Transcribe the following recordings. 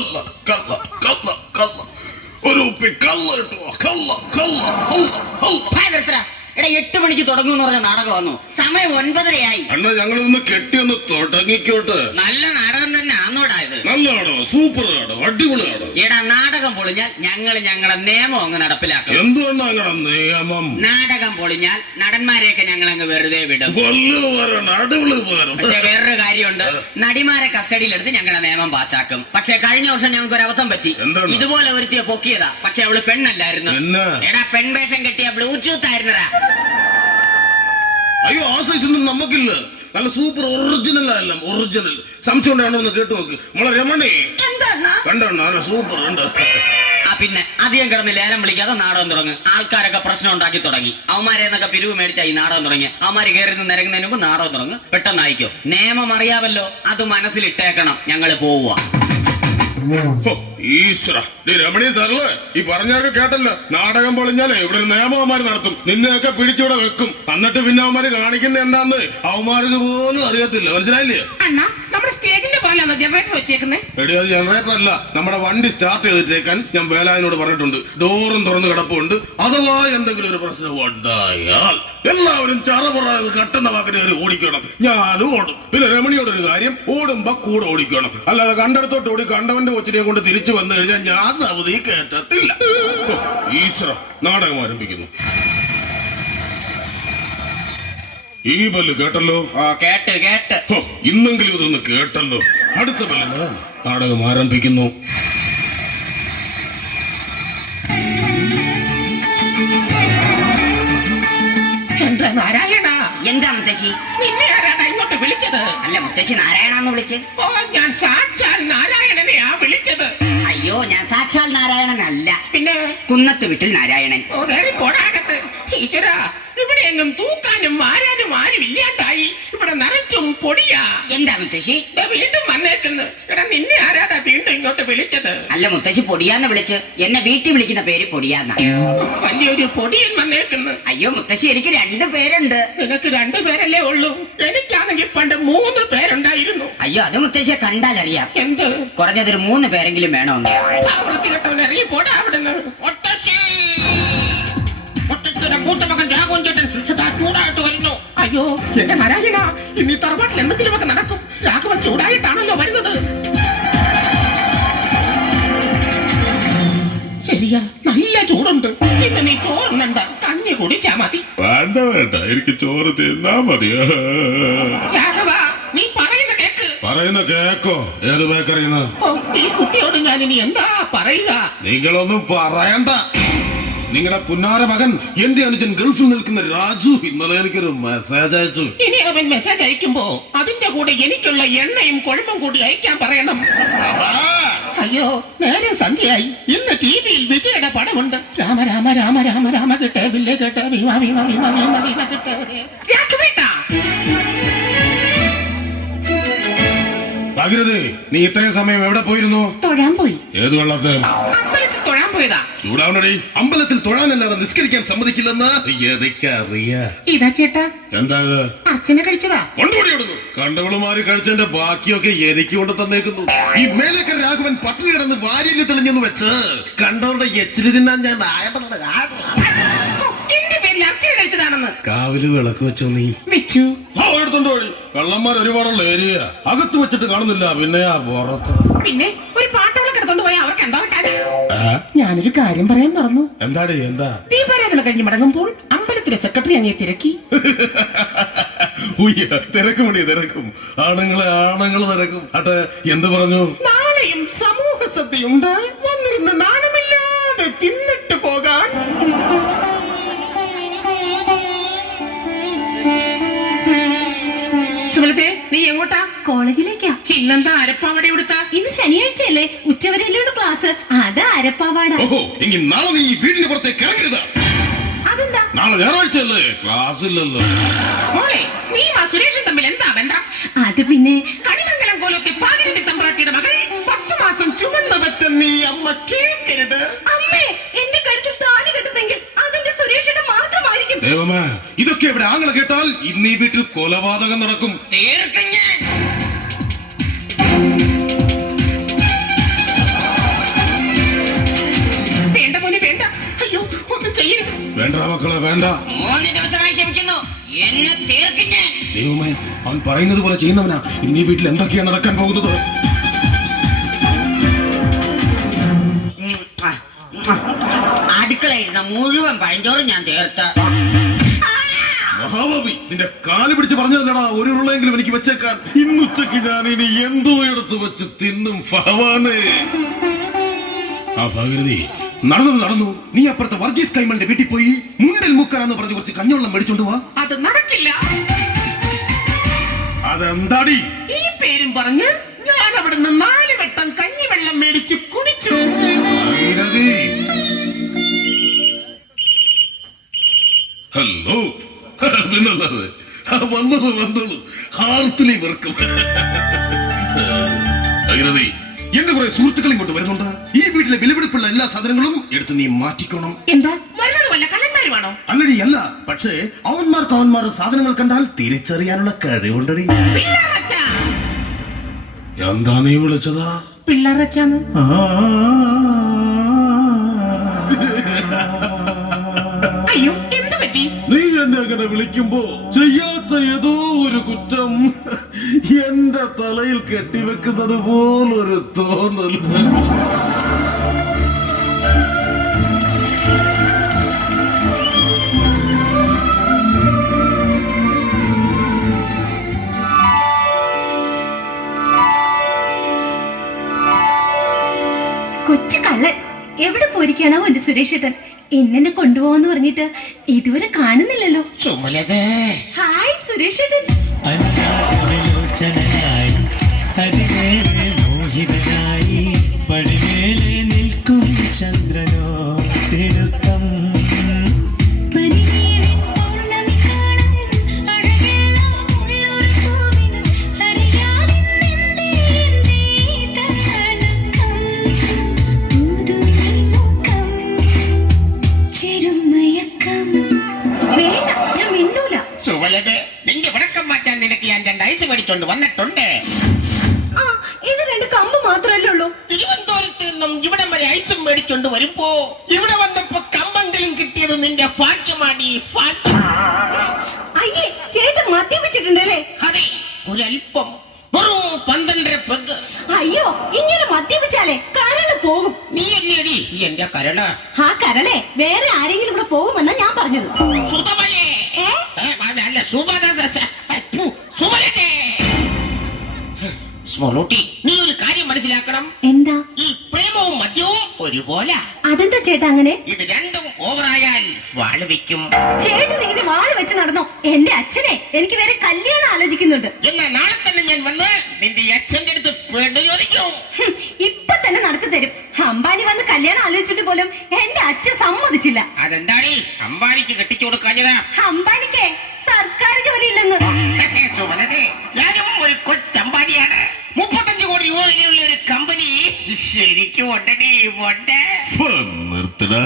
കള്ള കള്ള കള്ള കള്ള. ഒരു ഉപ്പി കള്ള കിട്ടുമോ കള്ള കള്ള കള്ള കള്ള. ഭയങ്കര എടാ എട്ട് മണിക്ക് തുടങ്ങും എന്ന് പറഞ്ഞ നാടകം വന്നു. സമയം ഒൻപതരയായി. അണ്ണ ഞങ്ങൾ ഒന്ന് കെട്ടി ഒന്ന് തുടങ്ങിക്കോട്ടെ. നല്ല നാടകം നല്ലതാണോ സൂപ്പർ ആണോ അടിപൊളിയാണോ? എടാ നാടകം പൊളിഞ്ഞാൽ ഞങ്ങൾ ഞങ്ങളുടെ നിയമം അങ്ങ് നടപ്പിലാക്കും. എന്തുകൊണ്ടാ അങ്ങനെ നിയമം? നാടകം പൊളിഞ്ഞാൽ നടന്മാരെയൊക്കെ ഞങ്ങൾ അങ്ങ് വെറുതെ വിടും. അടിപൊളി പക്ഷെ വേറൊരു കാര്യമുണ്ട്. നടിമാരെ കസ്റ്റഡിയിലെടുത്ത് ഞങ്ങളുടെ നിയമം പാസ്സാക്കും. പക്ഷെ കഴിഞ്ഞ വർഷം ഞങ്ങൾക്ക് ഒരു അബദ്ധം പറ്റി. എന്താണ്? ഇതുപോലെ ഒരുത്തിയെ പൊക്കിയതാ. പക്ഷെ അവൾ പെണ്ണല്ലായിരുന്നു? എടാ പെൺവേഷം കെട്ടിയ ബ്ലൂടൂത്ത് ആയിരുന്നടാ അയ്യോ ആ സൈസ് ഒന്നും നമുക്കില്ല. നല്ല സൂപ്പർ ഒറിജിനൽ അല്ല ഒറിജിനൽ സംശയം ഉണ്ടാണോ എന്ന് കേട്ടു നോക്ക്. നമ്മളെ രമണി. കണ്ടോ നല്ല സൂപ്പർ ഉണ്ട് പിന്നെ അധികം കിടന്ന് ലേലം വിളിക്കാതെ നാടകം തുടങ്ങി. ആൾക്കാരൊക്കെ പ്രശ്നം ഉണ്ടാക്കി തുടങ്ങി. അവന്മാരെ എന്നൊക്കെ പിരിവ് മേടിച്ച ഈ നാടകം തുടങ്ങി. അവന്മാര് കയറി നിന്ന് നിരങ്ങുന്നതിന് മുമ്പ് നാടകം തുടങ്ങി. പെട്ടെന്ന് അയക്കോ നിയമം അറിയാമല്ലോ. അത് മനസ്സിലിട്ടേക്കണം. ഞങ്ങൾ പോവുക. ഈശ്വര. രമണി സാറല്ലേ ഈ പറഞ്ഞൊക്കെ കേട്ടല്ലോ. നാടകം പൊളിഞ്ഞാലേ ഇവിടെ നിയമവന്മാര് നടത്തും. നിന്നെയൊക്കെ പിടിച്ചിവിടെ വെക്കും. എന്നിട്ട് പിന്നെ അവന്മാര് കാണിക്കുന്ന എന്താന്ന് അവന്മാർക്ക് പോലും അറിയത്തില്ല. മനസ്സിലായില്ലേ? അണ്ണാ നമ്മുടെ സ്റ്റേജിന്റെ പോലെയാണോ ജനറേറ്റർ വെച്ചേക്കുന്നത് എടി അത് ജനറേറ്റർ അല്ല. നമ്മുടെ വണ്ടി സ്റ്റാർട്ട് ചെയ്തിട്ടേക്കാൻ ഞാൻ വേലായനോട് പറഞ്ഞിട്ടുണ്ട്. ഡോറും തുറന്ന് കിടപ്പുണ്ട്. അഥവാ എന്തെങ്കിലും ഒരു പ്രശ്നം ഉണ്ടായാൽ എല്ലാവരും ചറപറ കട്ടുന്ന വാക്കിന് കയറി ഓടിക്കണം. ഞാനും ഓടും. പിന്നെ രമണിയോട് ഒരു കാര്യം ഓടുമ്പോ കൂടെ ഓടിക്കണം. അല്ലാതെ കണ്ടടത്തോട്ട് ഓടി കണ്ടവന്റെ കൊച്ചിനെ കൊണ്ട് തിരിച്ചു വന്നു കഴിഞ്ഞാൽ ഞാൻ സൗദി കേട്ടത്തില്ല ഓ, ഈശ്വര നാടകം ആരംഭിക്കുന്നു. ഈ ബല്ല് കേട്ടല്ലോ? ഓ കേട്ട് കേട്ട്. ഇന്നെങ്കിലും ഇതൊന്ന് കേട്ടല്ലോ. അടുത്ത ബല്ലിന് നാടകം ആരംഭിക്കുന്നു. എന്റെ നാരായണ? എന്താ മുത്തശ്ശി? നിന്നെ ഇങ്ങോട്ട് വിളിച്ചത്? അല്ല മുത്തശ്ശി നാരായണന്ന് വിളിച്ച്. ഓ ഞാൻ സാക്ഷാൽ നാരായണനെയാ വിളിച്ചത്. അയ്യോ ഞാൻ സാക്ഷാൽ നാരായണനല്ല. പിന്നെ? കുന്നത്ത് വീട്ടിൽ നാരായണൻ. ഓ കയറി പോടാകത്ത് ഈശ്വര ഇവിടെ എങ്ങും തൂക്കാനും മാരാനും ആരും ഇല്ലാണ്ടായി ഇവിടെ നിറച്ചും പൊടിയാ. എന്താ മുത്തശ്ശി? ദേ വീണ്ടും വന്നേക്കുന്നു. എടാ നിന്നെ ആരാടാ വീണ്ടും ഇങ്ങോട്ട് വിളിച്ചത്? അല്ല മുത്തശ്ശി പൊടിയാന്ന് വിളിച്ച്. എന്നെ വീട്ടിൽ വിളിക്കുന്ന പേര് പൊടിയാന്ന. വലിയൊരു പൊടിയൻ വന്നേക്കുന്നു. അയ്യോ മുത്തശ്ശി എനിക്ക് രണ്ട് പേരുണ്ട്. നിനക്ക് രണ്ടു പേരല്ലേ ഉള്ളൂ. എനിക്കാണെങ്കിൽ പണ്ട് മൂന്ന് പേരുണ്ടായിരുന്നു. അയ്യോ അത് മുത്തശ്ശിയെ കണ്ടാലറിയാം. എന്ത്? കുറഞ്ഞതൊരു മൂന്ന് പേരെങ്കിലും വേണമെന്ന് ആ വൃത്തികെട്ടവൻ ഇറങ്ങി പോടാ അവിടുന്ന്. ഒട്ടശ്ശി. അയ്യോ എന്റെ നാരായണ ഇനി തറവാട്ടിൽ എന്തെങ്കിലുമൊക്കെ നടക്കും. രാഘവൻ ചൂടായിട്ടാണല്ലോ വരുന്നത്. ശരിയാ നല്ല ചൂടുണ്ട്. ഇന്ന് നീ ചോറുന്നുണ്ട് കഞ്ഞി കുടിച്ചാ മതി. വേണ്ട വേണ്ട. എനിക്ക് ചോറ് തിന്നാ മതി. രാഘവ നീ പറയുന്ന കേക്ക്. പറയുന്ന കേക്കോ? ഏത് ബേക്കറിന്ന് ഈ കുട്ടിയോട് ഞാൻ ഇനി എന്താ പറയുക? നിങ്ങളൊന്നും പറയണ്ട. നിങ്ങളുടെ പുന്നാര മകൻ എന്റെ അനുജൻ ഗൾഫിൽ നിൽക്കുന്ന രാജു ഇന്നലെ എനിക്കൊരു മെസ്സേജ് അയച്ചു. ഇനി അവൻ മെസ്സേജ് അയക്കുമ്പോ അതിന്റെ കൂടെ എനിക്കുള്ള എണ്ണയും കുഴമ്പും കൂടി അയക്കാൻ പറയണം. അയ്യോ നേരെ സന്ധ്യയായി. ഇന്ന് ടി വിയിൽ വിജയുടെ പടമുണ്ട്. രാമ രാമ രാമ രാമ രാമ കിട്ടേ വില്ലേ കേട്ടേ ഭീമ ഭീമ ഭീമ ഭീമ ഭീമ കിട്ടേ ഭാഗീരഥി നീ ഇത്രയും സമയം എവിടെ പോയിരുന്നു? തൊഴാൻ പോയി. ഏത് വെള്ളത്തിൽ? പോയതാ ചൂടാവണടി. അമ്പലത്തിൽ തൊഴാനല്ലാതെ നിസ്കരിക്കാൻ സമ്മതിക്കില്ലെന്ന്? എനിക്കറിയാ ഇതാ ചേട്ടാ. എന്താ അർച്ചന കഴിച്ചതാ. കൊണ്ടുപോടിയോടുന്നു കണ്ടവളുമാര് കഴിച്ചതിന്റെ ബാക്കിയൊക്കെ എനിക്ക് കൊണ്ട് തന്നേക്കുന്നു. ഈ മേലേക്കർ രാഘവൻ പട്ടിണി കിടന്ന് വാരിയിൽ തെളിഞ്ഞെന്ന് വെച്ച് കണ്ടവരുടെ എച്ചിൽ തിന്നാൻ ഞാൻ എന്റെ പേരിൽ കഴിച്ചതാണെന്ന്. കാവിൽ വിളക്ക് വെച്ചോ നീ? വെച്ചു. ആ എടുത്തോണ്ട് പോടി കള്ളന്മാർ ഒരുപാടുള്ള ഏരിയ അകത്ത് വെച്ചിട്ട് കാണുന്നില്ല പിന്നെ ആ പുറത്ത്. പിന്നെ? ഞാനൊരു കാര്യം പറയാൻ മറന്നു. എന്താടി എന്താ? ദീപാരാധന കഴിഞ്ഞ് മടങ്ങുമ്പോൾ അമ്പലത്തിലെ സെക്രട്ടറി അങ്ങേ തിരക്കി. തിരക്കും തിരക്കും. ആണുങ്ങളെ ആണുങ്ങൾ തിരക്കും. അട്ടെ എന്ത് പറഞ്ഞു? നാളെയും സമൂഹ സദ്യയുണ്ട് വന്നിരുന്ന് നാണമില്ലാതെ തിന്നിട്ട് പോകാൻ. സുമലത്തെ നീ എങ്ങോട്ടാ? കോളേജിലേക്കാ. ഇന്നെന്താ അരപ്പാവടെ കൊടുത്ത? ഇന്ന് ശനിയാഴ്ചയല്ലേ. ഉച്ചവരെയല്ലോട് ക്ലാസ് അത് അരപ്പാവാട. ഓഹോ എങ്കിൽ നാളെ നീ ഈ വീടിന് പുറത്തേക്ക് ഇറങ്ങരുത് അതെന്താ? നാളെ ഞായറാഴ്ചയല്ലേ? ക്ലാസ് ഇല്ലല്ലോ. മോളെ നീ ആ സുരേഷൻ തമ്മിൽ എന്താ ബന്ധം? അത് പിന്നെ കണിമംഗലം കോലത്തെ പാതിരത്തി തമ്പ്രാട്ടിയുടെ മകൾ പത്ത് മാസം ചുവന്ന പറ്റ നീ അമ്മ കേൾക്കരുത്. അമ്മേ എന്റെ കഴുത്തിൽ താലി കെട്ടുന്നെങ്കിൽ അതിന്റെ സുരേഷിന്റെ മാത്രമായിരിക്കും. ദൈവമേ ഇതൊക്കെ ഇവിടെ ആങ്ങളെ കേട്ടാൽ ഇന്ന് ഈ വീട്ടിൽ കൊലപാതകം നടക്കും. തീർക്കും വേണ്ട. മൂന്ന് ദിവസമായി ക്ഷമിക്കുന്നു. എന്നെ തീർക്കിഞ്ഞേ. ദൈവമേ അവൻ പറയുന്നത് പോലെ ചെയ്യുന്നവനാ. ഇന്നീ വീട്ടിൽ എന്തൊക്കെയാണ് നടക്കാൻ പോകുന്നത്? അടുക്കളയിരുന്ന മുഴുവൻ പഴഞ്ചോറും ഞാൻ തീർത്ത. നിന്റെ കാൽ പിടിച്ച് പറഞ്ഞതല്ലടാ. ഒരു ഉള്ളെങ്കിലും എനിക്ക് വെച്ചേക്കാൻ. ഇന്നുച്ചക്ക് ഞാൻ ഇനി എന്തോ എടുത്ത് വെച്ച് തിന്നും ഭഗവാന് ആ ഭഗവതി നടന്നത് നടന്നു. നീ അപ്പുറത്തെ വർഗീസ് കൈമന്റെ വീട്ടിൽ പോയി മുണ്ടൽ മുക്കരാന്ന് പറഞ്ഞ് കുറച്ച് കഞ്ഞവെള്ളം മേടിച്ചോണ്ട് വാ. അത് നടക്കില്ല. അതെന്താടി? ഈ പേരും പറഞ്ഞ് ഞാൻ അവിടുന്ന് നാല് വട്ടം കഞ്ഞിവെള്ളം മേടിച്ച് കുടിച്ചു. ഹലോ. പിന്നല്ലാതെ വന്നോളൂ വന്നോളൂ. ഹാർത്തിലി വെറുക്കും. എന്റെ കുറെ സുഹൃത്തുക്കൾ ഇങ്ങോട്ട് വരുന്നുണ്ട്. ഈ വീട്ടിലെ വിലപിടിപ്പുള്ള എല്ലാ സാധനങ്ങളും എടുത്ത് നീ മാറ്റിക്കോണം. എന്താ? വരുന്നത് വല്ല കള്ളന്മാരുമാണോ? അല്ലടി അല്ല പക്ഷേ അവന്മാർക്ക് അവന്മാരുടെ സാധനങ്ങൾ കണ്ടാൽ തിരിച്ചറിയാനുള്ള കഴിവുണ്ടടി. എന്താ നീ വിളിച്ചതാ? പിള്ളാറച്ചാന്ന്? അയ്യോ എന്ത് പറ്റി? നീ എന്നെ അങ്ങനെ വിളിക്കുമ്പോ ചെയ്യാത്ത ഏതോ ഒരു കുറ്റം. എന്റെ തലയിൽ കെട്ടിവെക്കുന്നത് പോലൊരു തോന്നൽ പോയിരിക്കാണോ ഏട്ടൻ സുരേഷേട്ടൻ എന്നെ കൊണ്ടുപോകാന്ന് പറഞ്ഞിട്ട് ഇതുവരെ കാണുന്നില്ലല്ലോ. ഹായ് സുരേഷേട്ടൻ. അനുരാഗവിലോചനായി മേടിച്ചോണ്ട് വന്നിട്ടുണ്ട്. ആ ഇത് രണ്ട് കമ്പ് മാത്രമല്ലേ ഉള്ളൂ? തിരുവനന്തപുരത്ത് നിന്നും ഇവിടം വരെ ഐസും മേടിച്ചോണ്ട് വരുമ്പോ ഇവിടെ വന്നപ്പോ കമ്പെങ്കിലും കിട്ടിയത് നിന്റെ ഭാഗ്യമാടി ഭാഗ്യം അയ്യേ ചേട്ടൻ മദ്യപിച്ചിട്ടുണ്ടല്ലേ? അതെ ഒരല്പം വെറും പന്ത്രണ്ടര പെഗ്. അയ്യോ ഇങ്ങനെ മദ്യപിച്ചാലേ കരൾ പോകും. നീ അല്ലേടി എന്റെ കരൾ. ആ കരളെ വേറെ ആരെങ്കിലും ഇവിടെ പോകുമെന്നാ ഞാൻ പറഞ്ഞത്. സുതമലേ സ്മോളൂട്ടി നീ ഒരു കാര്യം മനസ്സിലാക്കണം. എന്താ? ഈ പ്രേമവും മദ്യവും ഒരുപോലെ. അതെന്താ ചേട്ടാ അങ്ങനെ? ഇത് രണ്ടും ഓവറായാൽ വാൾ വെക്കും. ചേട്ടൻ ഇങ്ങനെ വാൾ വെച്ച് നടന്നോ? എന്റെ അച്ഛനെ എനിക്ക് വേറെ കല്യാണം ആലോചിക്കുന്നുണ്ട്. എന്നാ നാളെ തന്നെ ഞാൻ വന്ന് നിന്റെ അച്ഛന്റെ അടുത്ത് പെണ്ണ് ചോദിക്കും. ഹും, ഇപ്പൊ തന്നെ നടത്തി തരും. അംബാനി വന്ന് കല്യാണം ആലോചിച്ചിട്ട് പോലും എന്റെ അച്ഛൻ സമ്മതിച്ചില്ല. അതെന്താടി? അമ്പാടിക്ക് കെട്ടിച്ചു കൊടുക്കാഞ്ഞതാ. അംബാനിക്ക് ശരിക്കും ഉണ്ടടി ഉണ്ട്. നിർത്തടാ.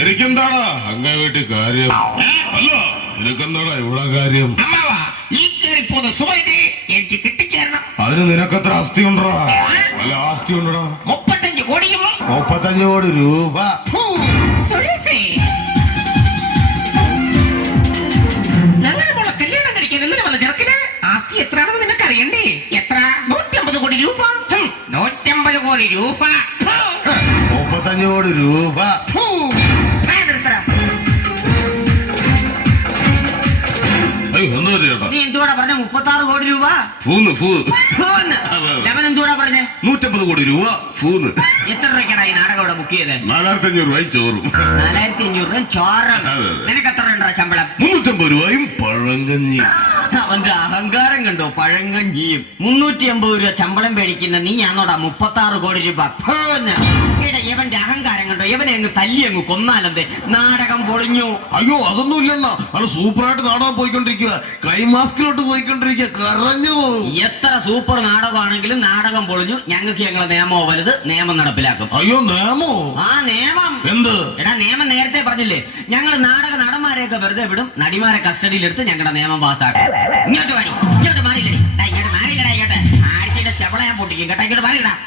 എനിക്കെന്താടാ അങ്ങേ വീട്ടിൽ കാര്യം? അല്ല നിനക്കെന്താടാ ഇവിടെ കാര്യം? ഈ എനിക്ക് കിട്ടിച്ചേരണം. അതിന് നിനക്കത്ര ആസ്തി ഉണ്ടോ നല്ല ആസ്തി ഉണ്ടടാ മുപ്പത്തഞ്ച് കോടിയും മുപ്പത്തഞ്ച് കോടി രൂപ. കോടി രൂപ. ചേട്ടാ? നീ എന്തുകൂടാ പറഞ്ഞ? മുപ്പത്തി ആറ് കോടി രൂപ. ലവൻ എന്തുകൂടാ പറഞ്ഞേ? നൂറ്റമ്പത് കോടി രൂപ ഫൂന്ന്. എത്ര രൂപയ്ക്കാണ് ഈ നാടകം ഇവിടെ ബുക്ക് ചെയ്തത് നാലായിരത്തി അഞ്ഞൂറ് രൂപയും ചോറും. നാലായിരത്തി അഞ്ഞൂറ് രൂപ. നിനക്ക് എത്ര ശമ്പളം? മുന്നൂറ്റമ്പത് രൂപയും പഴങ്കഞ്ഞി. പഴങ്കഞ്ഞിയും. മുന്നൂറ്റി അമ്പത് രൂപ ശമ്പളം മേടിക്കുന്ന നീ ഞാനോടാ മുപ്പത്തി ആറ് കോടി രൂപ ഇവന്റെ അഹങ്കാരം കണ്ടോ? ഇവനെ അങ്ങ് തല്ലി അങ്ങ് കൊന്നാലെന്തേ? നാടകം പൊളിഞ്ഞു. അയ്യോ അതൊന്നും ഇല്ലെന്നാ അത് സൂപ്പറായിട്ട് നാടകം പോയിക്കൊണ്ടിരിക്കുക ക്ലൈമാസ്കിലോട്ട് പോയിക്കൊണ്ടിരിക്കുക കറഞ്ഞു എത്ര സൂപ്പർ നാടകമാണെങ്കിലും നാടകം പൊളിഞ്ഞു. ഞങ്ങൾക്ക് ഞങ്ങളെ നിയമോ വലുത്? നിയമം നടപ്പിലാക്കും. അയ്യോ നിയമോ ആ നിയമം. എന്ത്? എടാ നിയമം നേരത്തെ പറഞ്ഞില്ലേ? ഞങ്ങൾ നാടക നടന്മാരെയൊക്കെ വെറുതെ വിടും. നടിമാരെ കസ്റ്റഡിയിലെടുത്ത് ഞങ്ങളുടെ നിയമം പാസ്സാക്കും ഇങ്ങോട്ട് വാടി போட்டிக்கு கட்டாக்கிட்டு வரலாம்